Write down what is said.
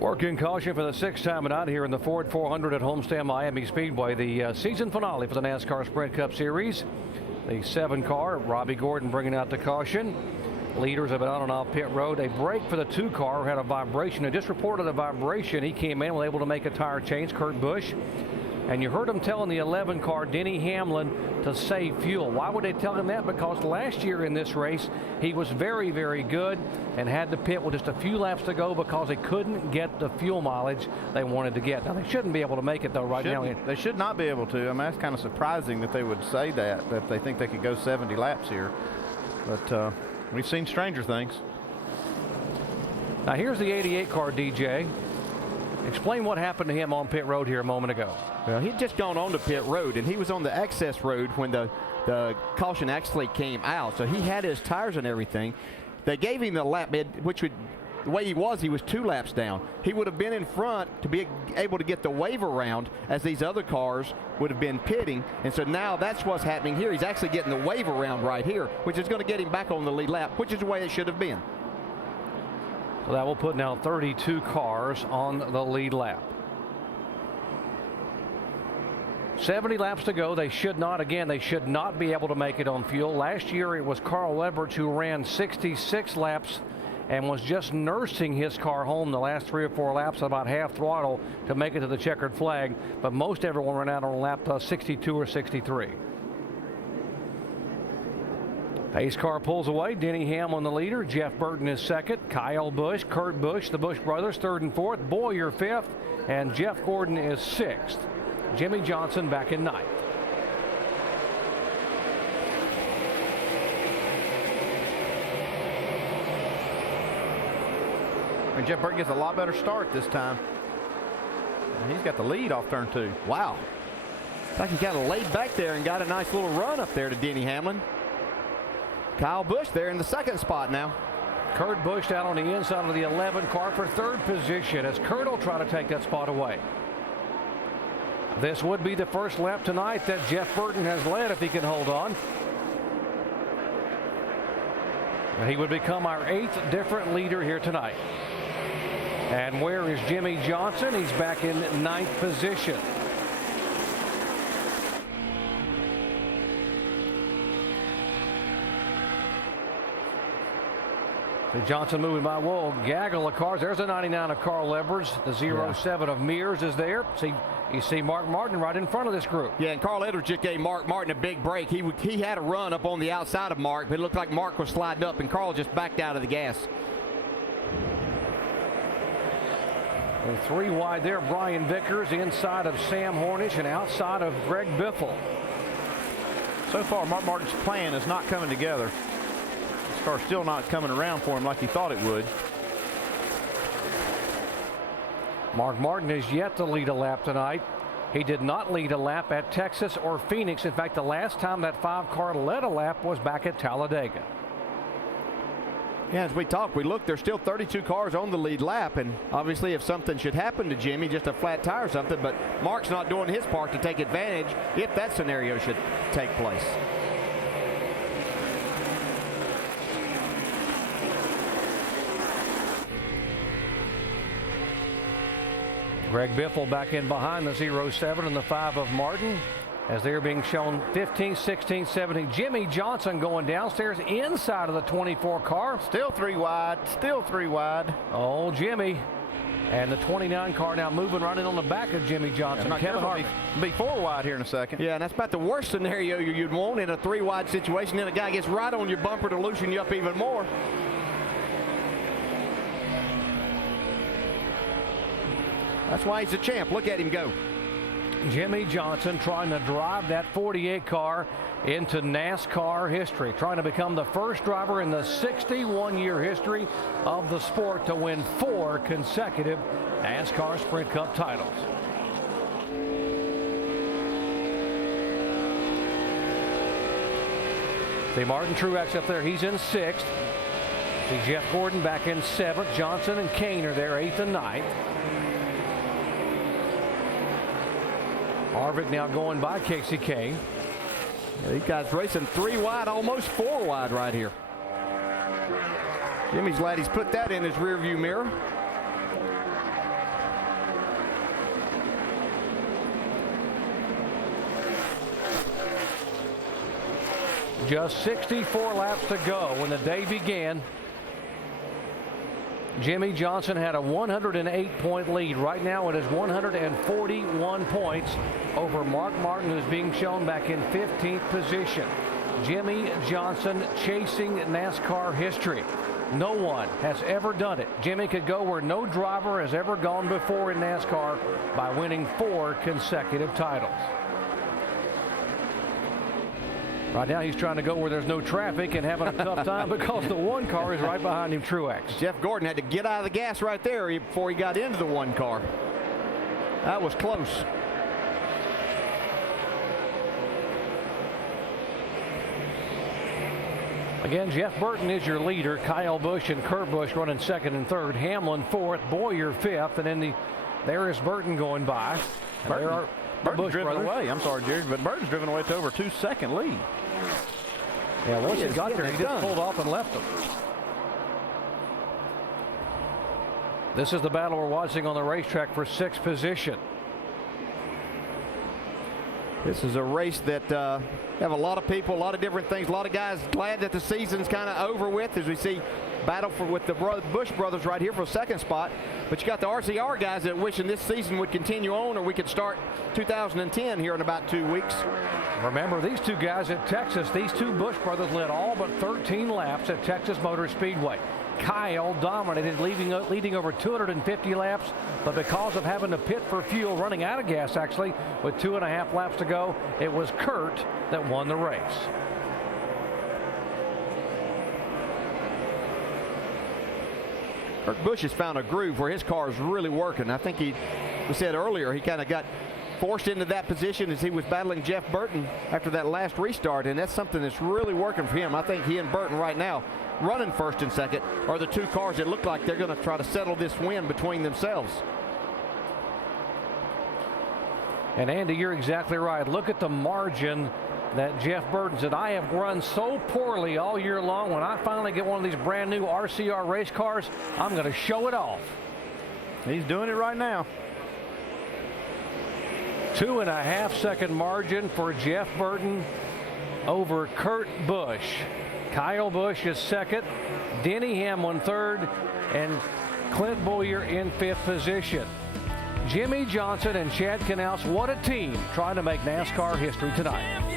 Working caution for the sixth time tonight here in the Ford 400 at Homestead-Miami Speedway. The season finale for the NASCAR Sprint Cup Series. The 7 car, Robbie Gordon bringing out the caution. Leaders have been on and off pit road. A break for the 2 car had a vibration. It just reported a vibration. He came in, was able to make a tire change, Kurt Busch. And you heard him telling the 11 car, Denny Hamlin, to save fuel. Why would they tell him that? Because last year in this race, he was very, very good and had to pit with just a few laps to go because they couldn't get the fuel mileage they wanted to get. Now, they shouldn't be able to make it, though, right now. They should not be able to. I mean, that's kind of surprising that they would say that they think they could go 70 laps here. But we've seen stranger things. Now, here's the 88 car, DJ. Explain what happened to him on pit road here a moment ago. Well, he'd just gone on to pit road, and he was on the access road when the caution actually came out. So he had his tires and everything. They gave him the lap, which would, the way he was 2 laps down. He would have been in front to be able to get the wave around as these other cars would have been pitting. And so now that's what's happening here. He's actually getting the wave around right here, which is going to get him back on the lead lap, which is the way it should have been. So that will put now 32 cars on the lead lap. 70 laps to go. They should not be able to make it on fuel. Last year it was Carl Edwards who ran 66 laps and was just nursing his car home the last 3 or 4 laps, about half throttle, to make it to the checkered flag. But most everyone ran out on lap 62 or 63. Pace car pulls away. Denny Hamlin the leader. Jeff Burton is second. Kyle Busch, Kurt Busch, the Busch brothers, 3rd and 4th. Boyer 5th. And Jeff Gordon is 6th. Jimmie Johnson back in 9th. And Jeff Burton gets a lot better start this time. And he's got the lead off turn 2. Wow. It's like he got laid back there and got a nice little run up there to Denny Hamlin. Kyle Busch there in the 2nd spot now. Kurt Busch out on the inside of the 11 car for 3rd position as Kurt will try to take that spot away. This would be the first lap tonight that Jeff Burton has led if he can hold on. He would become our 8th different leader here tonight. And where is Jimmie Johnson? He's back in 9th position. Johnson moving by Wool. Gaggle of cars. There's a 99 of Carl Edwards. The 07 of Mears is there. You see Mark Martin right in front of this group. Yeah, and Carl Edwards just gave Mark Martin a big break. He had a run up on the outside of Mark, but it looked like Mark was sliding up, and Carl just backed out of the gas. And 3 wide there. Brian Vickers inside of Sam Hornish and outside of Greg Biffle. So far, Mark Martin's plan is not coming together. This car's still not coming around for him like he thought it would. Mark Martin is yet to lead a lap tonight. He did not lead a lap at Texas or Phoenix. In fact, the last time that 5 car led a lap was back at Talladega. Yeah, as we talk, we look, there's still 32 cars on the lead lap, and obviously if something should happen to Jimmy, just a flat tire or something, but Mark's not doing his part to take advantage if that scenario should take place. Greg Biffle back in behind the 07 and the 5 of Martin as they're being shown 15, 16, 17. Jimmie Johnson going downstairs inside of the 24 car. Still 3 wide. Still 3 wide. Oh, Jimmy. And the 29 car now moving right in on the back of Jimmie Johnson. Kevin Harvick be 4 wide here in a second. Yeah, and that's about the worst scenario you'd want in a 3 wide situation. Then a guy gets right on your bumper to loosen you up even more. That's why he's a champ. Look at him go. Jimmie Johnson trying to drive that 48 car into NASCAR history, trying to become the first driver in the 61-year history of the sport to win 4 consecutive NASCAR Sprint Cup titles. See Martin Truex up there. He's in 6th. See Jeff Gordon back in 7th. Johnson and Kane are there 8th and 9th. Harvick now going by Casey Kane. Yeah, these guys racing 3 wide, almost 4 wide right here. Jimmy's glad he's put that in his rearview mirror. Just 64 laps to go when the day began. Jimmie Johnson had a 108-point lead. Right now it is 141 points over Mark Martin, who's being shown back in 15th position. Jimmie Johnson chasing NASCAR history. No one has ever done it. Jimmie could go where no driver has ever gone before in NASCAR by winning 4 consecutive titles. Right now he's trying to go where there's no traffic and having a tough time because the one car is right behind him, Truex. Jeff Gordon had to get out of the gas right there before he got into the one car. That was close. Again, Jeff Burton is your leader. Kyle Busch and Kurt Busch running second and third. Hamlin fourth. Bowyer fifth. And then there is Burton going by. And there are Burton's driven away. I'm sorry, Jerry, but Burton's driven away to over 2-second lead. Yeah, once he got there, he just pulled off and left him. This is the battle we're watching on the racetrack for 6th position. This is a race that have a lot of people, a lot of different things, a lot of guys glad that the season's kind of over with, as we see battle with the Busch brothers right here for a second spot. But you got the RCR guys that wishing this season would continue on, or we could start 2010 here in about 2 weeks. Remember, these two guys at Texas, these two Busch brothers led all but 13 laps at Texas Motor Speedway. Kyle dominated, leading over 250 laps, but because of having to pit for fuel, running out of gas actually, with 2.5 laps to go, it was Kurt that won the race. Kurt Busch has found a groove where his car is really working. I think we said earlier, he kind of got forced into that position as he was battling Jeff Burton after that last restart, and that's something that's really working for him. I think he and Burton right now, running first and second, are the two cars that look like they're going to try to settle this win between themselves. And Andy, you're exactly right. Look at the margin that Jeff Burton said. I have run so poorly all year long. When I finally get one of these brand new RCR race cars, I'm going to show it off. He's doing it right now. 2.5 second margin for Jeff Burton over Kurt Busch. Kyle Busch is second, Denny Hamlin third, and Clint Bowyer in 5th position. Jimmie Johnson and Chad Knaus, what a team trying to make NASCAR history tonight.